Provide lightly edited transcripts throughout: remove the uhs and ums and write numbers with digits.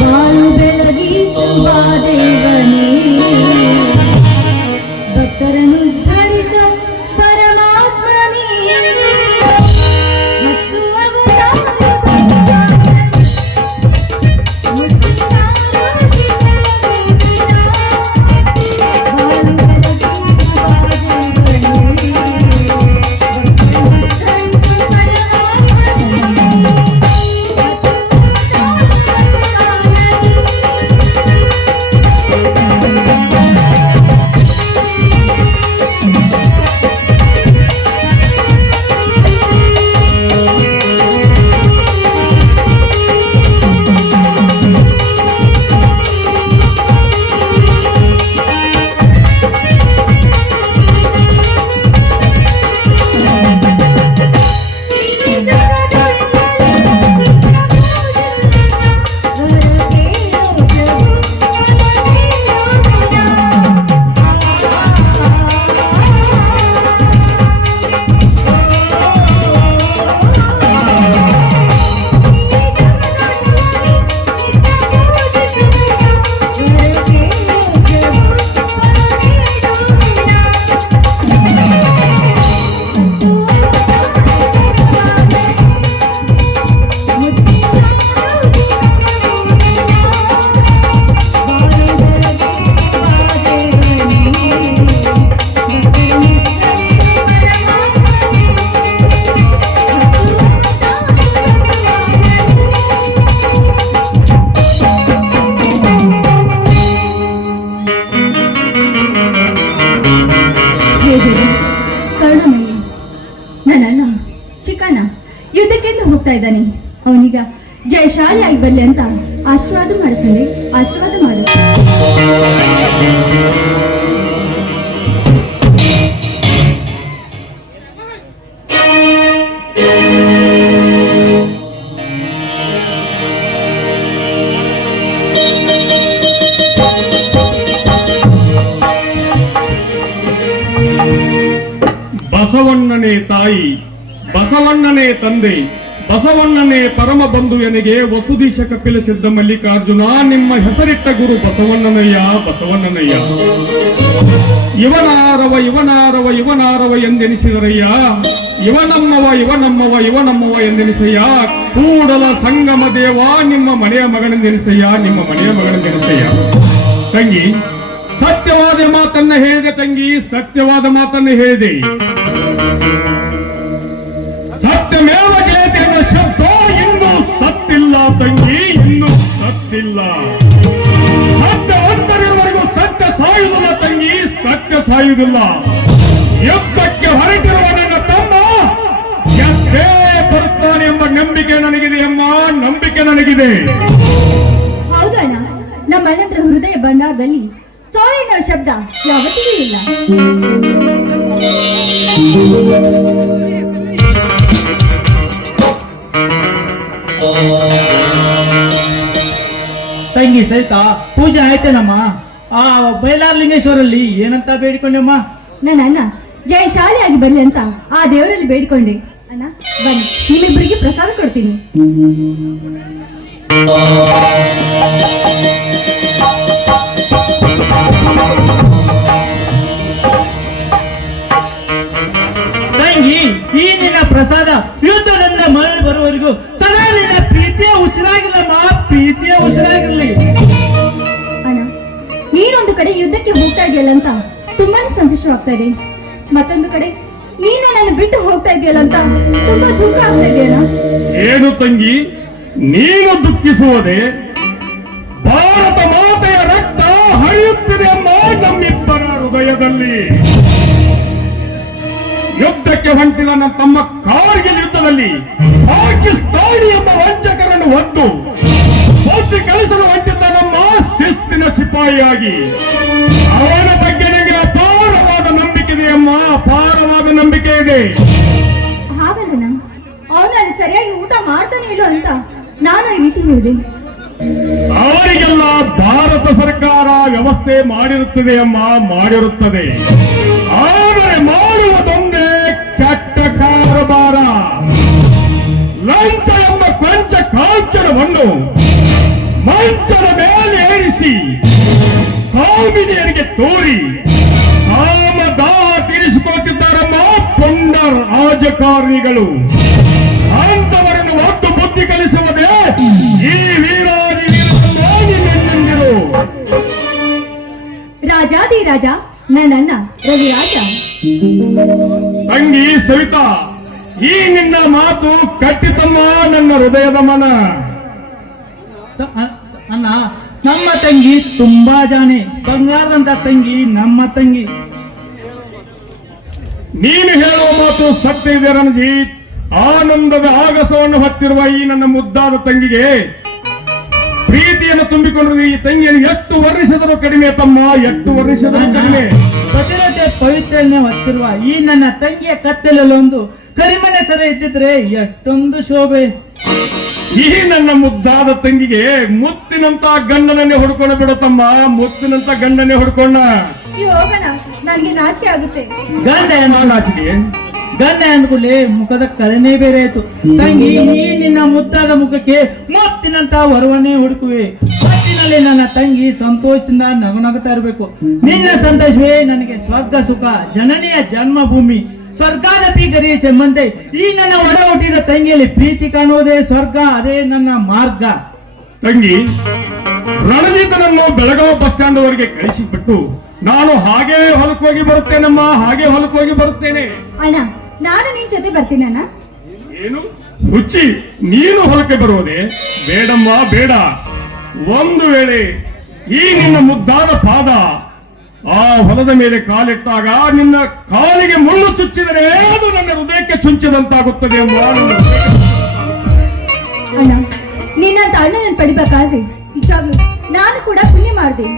ಬಾಳು ಬೆಳಗಿಸುವ ದೇವನೇ ಭಕ್ತರನ್ನು ಧರಿಸ ಪರಮಾತ್ಮನೇ ಮತ್ತು ಚಿಕ್ಕಣ್ಣ ಯುದ್ಧಕ್ಕೆಂದು ಹೋಗ್ತಾ ಇದ್ದಾನೆ. ಅವನೀಗ ಜಯಶಾಲಿಯಾಗಿ ಬರಲಿ ಅಂತ ಆಶೀರ್ವಾದ ಮಾಡ್ತಾನೆ. ಆಶೀರ್ವಾದ ಮಾಡು. ಬಸವಣ್ಣನೇ ತಾಯಿ, ಬಸವಣ್ಣನೇ ತಂದೆ, ಬಸವಣ್ಣನೇ ಪರಮ ಬಂಧುವನಿಗೆ ವಸುದೀಶ ಕಪಿಲ ಸಿದ್ಧ ಮಲ್ಲಿಕಾರ್ಜುನ ನಿಮ್ಮ ಹೆಸರಿಟ್ಟ ಗುರು ಬಸವಣ್ಣನಯ್ಯ, ಬಸವಣ್ಣನಯ್ಯ. ಇವನಾರವ ಇವನಾರವ ಇವನಾರವ ಎಂದೆನಿಸಿದರಯ್ಯ, ಇವನಮ್ಮವ ಇವನಮ್ಮವ ಇವನಮ್ಮವ ಎಂದೆನಿಸಯ್ಯ. ಕೂಡಲ ಸಂಗಮ ದೇವ ನಿಮ್ಮ ಮನೆಯ ಮಗನೆಂದೆನಿಸಯ್ಯ, ನಿಮ್ಮ ಮನೆಯ ಮಗನೆಂದೆನಿಸಯ್ಯ. ತಂಗಿ, ಸತ್ಯವಾದ ಮಾತನ್ನ ಹೇಳಿದೆ ತಂಗಿ, ಸತ್ಯವಾದ ಮಾತನ್ನ ಹೇಳಿದೆ. ಸತ್ಯಮೇವ ಜಯತೆ ಎಂಬ ಶಬ್ದ ಇನ್ನೂ ಸತ್ತಿಲ್ಲ ತಂಗಿ, ಇನ್ನೂ ಸತ್ತಿಲ್ಲ. ಸತ್ಯವಂತರಿರುವವರೆಗೂ ಸತ್ಯ ಸಾಯುವುದಿಲ್ಲ ತಂಗಿ, ಸತ್ಯ ಸಾಯುವುದಿಲ್ಲ. ಯುದ್ಧಕ್ಕೆ ಹೊರಟಿರುವ ನನ್ನ ತಮ್ಮ ಗೆದ್ದೇ ಬರುತ್ತಾನೆ ಎಂಬ ನಂಬಿಕೆ ನನಗಿದೆ ಅಮ್ಮ, ನಂಬಿಕೆ ನನಗಿದೆ. ಹೌದಣ್ಣ, ನಮ್ಮ ಅಣ್ಣಂದ್ರ ಹೃದಯ ಭಂಡಾರದಲ್ಲಿ ಸಾಯಿನ ಶಬ್ದ ಯಾವತ್ತಿಗೂ ಇಲ್ಲ. ತಂಗಿ ಸಹಿತ ಪೂಜೆ ಆಯ್ತೇನಮ್ಮ? ಆ ಬಯಲಾರ್ಲಿಂಗೇಶ್ವರಲ್ಲಿ ಏನಂತ ಬೇಡಿಕೊಂಡೆಮ್ಮ? ನನ್ನ ಅಣ್ಣ ಜಯಶಾಲಿಯಾಗಿ ಬರ್ಲಿ ಅಂತ ಆ ದೇವರಲ್ಲಿ ಬೇಡಿಕೊಂಡೆ. ಅಣ್ಣ ಬನ್ನಿ, ನಿಮ್ಮಿಬ್ಬರಿಗೆ ಪ್ರಸಾದ ಕೊಡ್ತೀನಿ. ತಂಗಿ, ಈ ನಿನ್ನ ಪ್ರಸಾದ ಯುದ್ಧದಿಂದ ಮರಳಿ ಬರುವವರೆಗೂ ಸದಾ ನಿನ್ನ ಪ್ರೀತಿಯ ಉಸಿರಾಗಿಲ್ಲಮ್ಮ, ಪ್ರೀತಿಯ ಉಸಿರಾಗಿರ್ಲಿ. ಅಣ್ಣ, ನೀನೊಂದು ಕಡೆ ಯುದ್ಧಕ್ಕೆ ಹೋಗ್ತಾ ಇದೆಯಲ್ಲ ಅಂತ ತುಂಬಾನೇ ಸಂತೋಷವಾಗ್ತಾ ಇದೆ. ಮತ್ತೊಂದು ಕಡೆ ನೀನೇ ನನ್ನ ಬಿಟ್ಟು ಹೋಗ್ತಾ ಇದೆಯಲ್ಲ ಅಂತ ತುಂಬಾ ದುಃಖ ಆಗ್ತಾ ಇದೆಯಣ್ಣ. ಏನು ತಂಗಿ, ನೀನು ದುಃಖಿಸುವುದೇ? ಭಾರತ ಮಾತೆಯ ರಕ್ತ ಹರಿಯುತ್ತಿದೆ ಅಮ್ಮ ನಮ್ಮಿಬ್ಬರ ಹೃದಯದಲ್ಲಿ. ಯುದ್ಧಕ್ಕೆ ಹೊಂಟಿದ ನನ್ನ ತಮ್ಮ ಕಾರ್ಗಿಲ್ ಯುದ್ಧದಲ್ಲಿ ಪಾಕಿಸ್ತಾನಿ ಎಂಬ ವಂಚಕರನ್ನು ಒದ್ದು ಕಳಿಸಲು ಹೊಂಟಿದ್ದ ನಮ್ಮ ಶಿಸ್ತಿನ ಸಿಪಾಯಿ ತಾಯಿಯಾಗಿ ಅವನ ಬಗ್ಗೆ ನನಗೆ ಅಪಾರವಾದ ನಂಬಿಕೆ ಇದೆ ಅಮ್ಮ, ಅಪಾರವಾದ ನಂಬಿಕೆ ಇದೆ. ಹಾಗಲ್ಲ ಅವನಲ್ಲಿ ಸರಿಯಾಗಿ ಊಟ ಮಾಡ್ತಾನೆ ಇಲ್ಲ ಅಂತ ನಾನು ಈ ರೀತಿ ಹೇಳಿದೆ. ಅವರಿಗೆಲ್ಲ ಭಾರತ ಸರ್ಕಾರ ವ್ಯವಸ್ಥೆ ಮಾಡಿರುತ್ತದೆ ಅಮ್ಮ, ಮಾಡಿರುತ್ತದೆ. ಆದರೆ ಮಾಡುವುದೊಂದೇ ಕೆಟ್ಟ ಕಾರಬಾರ. ಲಂಚ ಎಂಬ ಕೊಂಚ ಕಾಂಚನವನ್ನು ಮಂಚದ ಮೇಲೆ ಏರಿಸಿ ಕಾಮಿನಿಯರಿಗೆ ತೋರಿ ಕಾಮದಾಹ ತೀರಿಸಿಕೊಟ್ಟಿದ್ದಾರಮ್ಮ ಪುಂಡ ರಾಜಕಾರಣಿಗಳು. ಅಂತವರನ್ನು ಒಟ್ಟು ಬುದ್ಧಿ ಕಲಿಸುವುದೇ ಈ ವೀರಾದಿ ವೀರರು. ರಾಜಾದಿ ರಾಜ ನನ್ನಣ್ಣ ರವಿರಾಜ. ತಂಗಿ ಸವಿತಾ, ಈ ನಿನ್ನ ಮಾತು ಕಟ್ಟಿತಮ್ಮ ನನ್ನ ಹೃದಯದ ಮನ. ಅಣ್ಣ, ನಮ್ಮ ತಂಗಿ ತುಂಬಾ ಜಾಣೆ, ಬಂಗಾರದಂತ ತಂಗಿ ನಮ್ಮ ತಂಗಿ. ನೀನು ಹೇಳುವ ಮಾತು ಸತ್ಯ ಇದೆ ರಣಜಿತ್. ಆನಂದದ ಆಗಸವನ್ನು ಹೊತ್ತಿರುವ ಈ ನನ್ನ ಮುದ್ದಾದ ತಂಗಿಗೆ ಪ್ರೀತಿಯನ್ನು ತುಂಬಿಕೊಂಡಿರುವ ಈ ತಂಗಿಯನ್ನು ಎಷ್ಟು ವರ್ಷದರೂ ಕಡಿಮೆ ತಮ್ಮ, ಎಷ್ಟು ವರ್ಷದರೂ ಕಡಿಮೆ. ಭದ್ರತೆ ಪವಿತ್ರನೆ ಹೊತ್ತಿರುವ ಈ ನನ್ನ ತಂಗಿಯ ಕತ್ತಲಲ್ಲೊಂದು ಕರಿಮನೆ ಸರ ಇದ್ದಿದ್ರೆ ಎಷ್ಟೊಂದು ಶೋಭೆ. ಈ ನನ್ನ ಮುದ್ದಾದ ತಂಗಿಗೆ ಮುತ್ತಿನಂತ ಗಂಡನನ್ನೇ ಹುಡ್ಕೊಂಡು ಬಿಡುತ್ತಮ್ಮ, ಮುತ್ತಿನಂತ ಗಂಡನ್ನೇ ಹುಡ್ಕೊಂಡ. ಹೋಗೋಣ, ನನ್ಗೆ ನಾಚಿಕೆ ಆಗುತ್ತೆ. ಗಂಡ ನಾಚಿಕೆ ಗಂಡ ಅಂದ್ಕೂಡ್ಲೆ ಮುಖದ ಕರೆನೇ ಬೇರೆ ಆಯ್ತು. ತಂಗಿ, ಈ ನಿನ್ನ ಮುದ್ದಾದ ಮುಖಕ್ಕೆ ಮುತ್ತಿನಂತ ವರವನ್ನೇ ಹುಡುಕುವೆ. ಹೊತ್ತಿನಲ್ಲಿ ನನ್ನ ತಂಗಿ ಸಂತೋಷದಿಂದ ನಗುನಗುತ್ತಾ ಇರಬೇಕು. ನಿನ್ನ ಸಂತೋಷವೇ ನನಗೆ ಸ್ವರ್ಗ ಸುಖ, ಜನನಿಯ ಜನ್ಮಭೂಮಿ, ಸ್ವರ್ಗಾದ ಪೀಗರಿ ಚೆಮ್ಮಂತೆ. ಈ ನನ್ನ ಒಡ ಹುಟ್ಟಿದ ತಂಗಿಯಲ್ಲಿ ಪ್ರೀತಿ ಕಾಣುವುದೇ ಸ್ವರ್ಗ, ಅದೇ ನನ್ನ ಮಾರ್ಗ. ತಂಗಿ, ರಣಜಿತನನ್ನು ಬೆಳಗಾವಿ ಬಸ್ ಸ್ಟ್ಯಾಂಡ್ ವರೆಗೆ ಕಳಿಸಿಬಿಟ್ಟು ನಾನು ಹಾಗೆ ಹೊಲಕ್ಕೋಗಿ ಬರುತ್ತೇನಮ್ಮ, ಹಾಗೆ ಹೊಲಕ್ಕೋಗಿ ಬರುತ್ತೇನೆ. ಅಣ್ಣ, ನಾನು ನಿನ್ ಜೊತೆ ಬರ್ತೀನಿ ಅಣ್ಣ. ಏನು ಹುಚ್ಚಿ, ನೀನು ಹೊಲಕ್ಕೆ ಬರುವುದೇ? ಬೇಡಮ್ಮ ಬೇಡ. ಒಂದು ವೇಳೆ ಈ ನಿನ್ನ ಮುದ್ದಾದ ಪಾದ ಆ ಹೊಲದ ಮೇಲೆ ಕಾಲಿಟ್ಟಾಗ ನಿನ್ನ ಕಾಲಿಗೆ ಮುಳ್ಳು ಚುಚ್ಚಿದರೆ ಅದು ನನ್ನ ಹೃದಯಕ್ಕೆ ಚುಂಚಿದಂತಾಗುತ್ತದೆ ಎಂಬ ಅಣ್ಣ, ನಿನ್ನಂತ ಅಣ್ಣನನ್ನು ಪಡಿಬೇಕಾದ್ರೆ ನಿಜವಾಗ್ಲು ನಾನು ಕೂಡ ಪುಣ್ಯ ಮಾಡಿದೆ.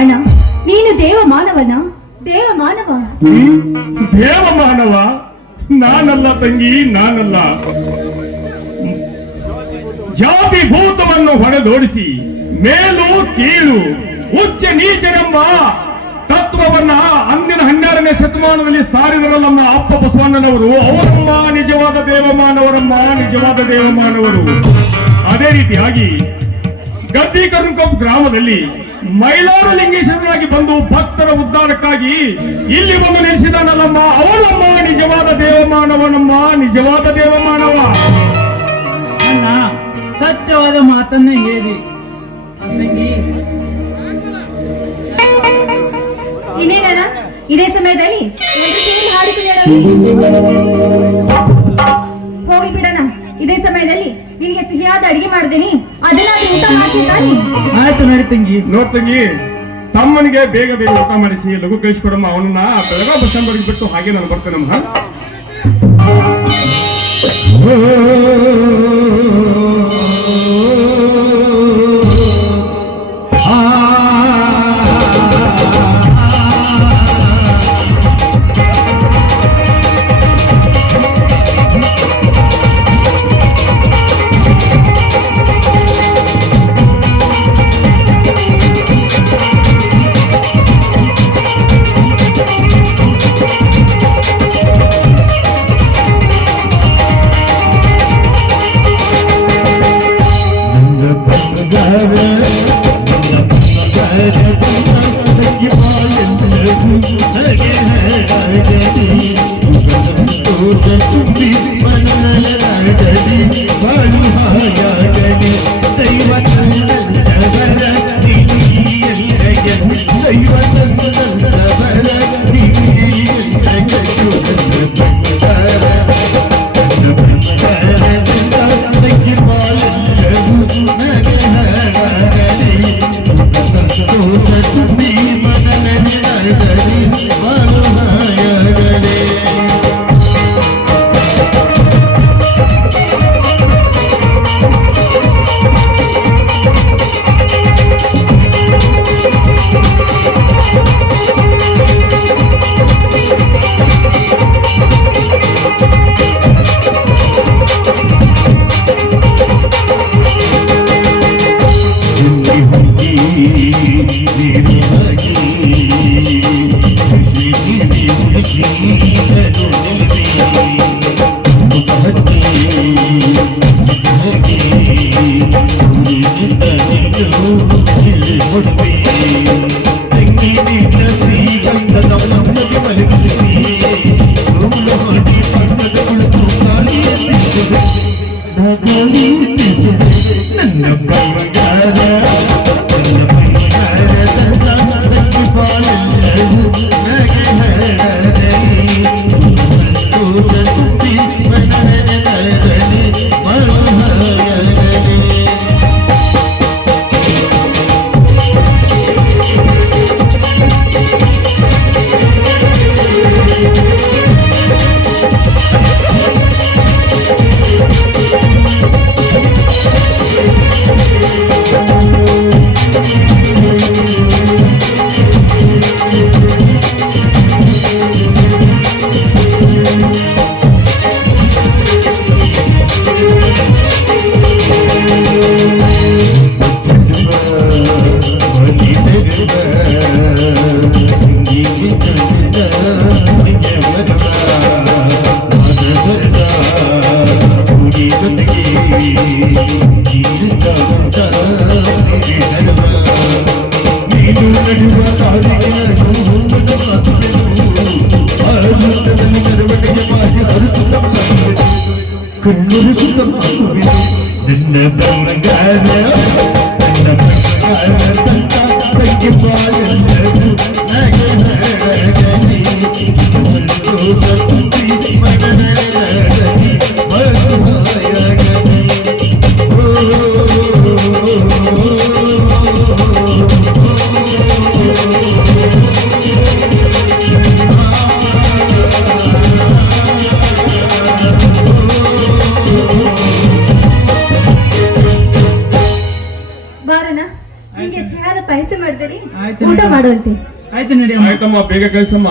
ಅಣ್ಣ, ನೀನು ದೇವ ಮಾನವನ, ದೇವ ಮಾನವ. ದೇವ ಮಾನವ? ನಾನಲ್ಲ ತಂಗಿ, ನಾನಲ್ಲ. ಜಾತಿ ಭೂತವನ್ನು ಹೊಡೆದೋಡಿಸಿ ಮೇಲು ಕೀಳು ಉಚ್ಚ ನೀಚನೆಂಬ ತತ್ವವನ್ನ ಅಂದಿನ 12ನೇ ಶತಮಾನದಲ್ಲಿ ಸಾರಿದರಲ್ಲ ನಮ್ಮ ಅಪ್ಪ ಬಸವಣ್ಣನವರು. ಅವರಮ್ಮ ನಿಜವಾದ ದೇವಮಾನವರಮ್ಮ, ನಿಜವಾದ ದೇವಮಾನವರು. ಅದೇ ರೀತಿಯಾಗಿ ಗದ್ದಿಕರುಕೊಪ್ಪ ಗ್ರಾಮದಲ್ಲಿ ಮೈಲಾರು ಲಿಂಗೇಶ್ವರನಾಗಿ ಬಂದು ಭಕ್ತರ ಉದ್ಧಾರಕ್ಕಾಗಿ ಇಲ್ಲಿ ಬಂದು ನೆಲೆಸಿದಾನಲ್ಲಮ್ಮ, ಅವರಮ್ಮ ನಿಜವಾದ ದೇವಮಾನವನಮ್ಮ, ನಿಜವಾದ ದೇವಮಾನವ. ಅಣ್ಣ, ಸತ್ಯವಾದ ಮಾತನ್ನೇ ಹೇಳಿ. ತಂಗಿ, ಇನ್ನೇನ ಇದೇ ಸಮಯದಲ್ಲಿ ಹಾಡು ಕುಣಿಯೋಣ. ಹೋಗಿ ಬಿಡೋಣ. ಇದೇ ಸಮಯದಲ್ಲಿ ನಿನಗೆ ಸಿಹಿಯಾದ ಅಡಿಗೆ ಮಾಡಿದ್ದೀನಿ, ಅದನ್ನ ಊಟ ಮಾಡ್ತಿದ್ದಾನೆ. ಆಯ್ತು ನಡಿ ತಂಗಿ. ನೋಡ್ ತಂಗಿ, ತಮ್ಮನಿಗೆ ಬೇಗ ಬೇಗ ಊಟ ಮಾಡಿಸಿ ಲಘು ಕಳಿಸ್ಕೊಡಮ್ಮ. ಅವನನ್ನ ಬೆಳಗಾವಿ ಬಸ್ ಸ್ಟ್ಯಾಂಡ್ ಬಿಟ್ಟು ಹಾಗೆ ನಾನು ಬರ್ತೇನಮ್ಮ. ಬಾರನ ನಿಂಗೆ ಸಿಹಿಯಾದ ಪಾಯಸ ಮಾಡ್ದೇರಿ ಆಯ್ತು ಊಟ ಮೇಡಮ್. ಮಾಡುವಂತೆ. ಆಯ್ತು ನಡಿ ಅಮ್ಮ. ಆಯ್ತಮ್ಮ ಬೇಗ ಕಳ್ಸಮ್ಮ.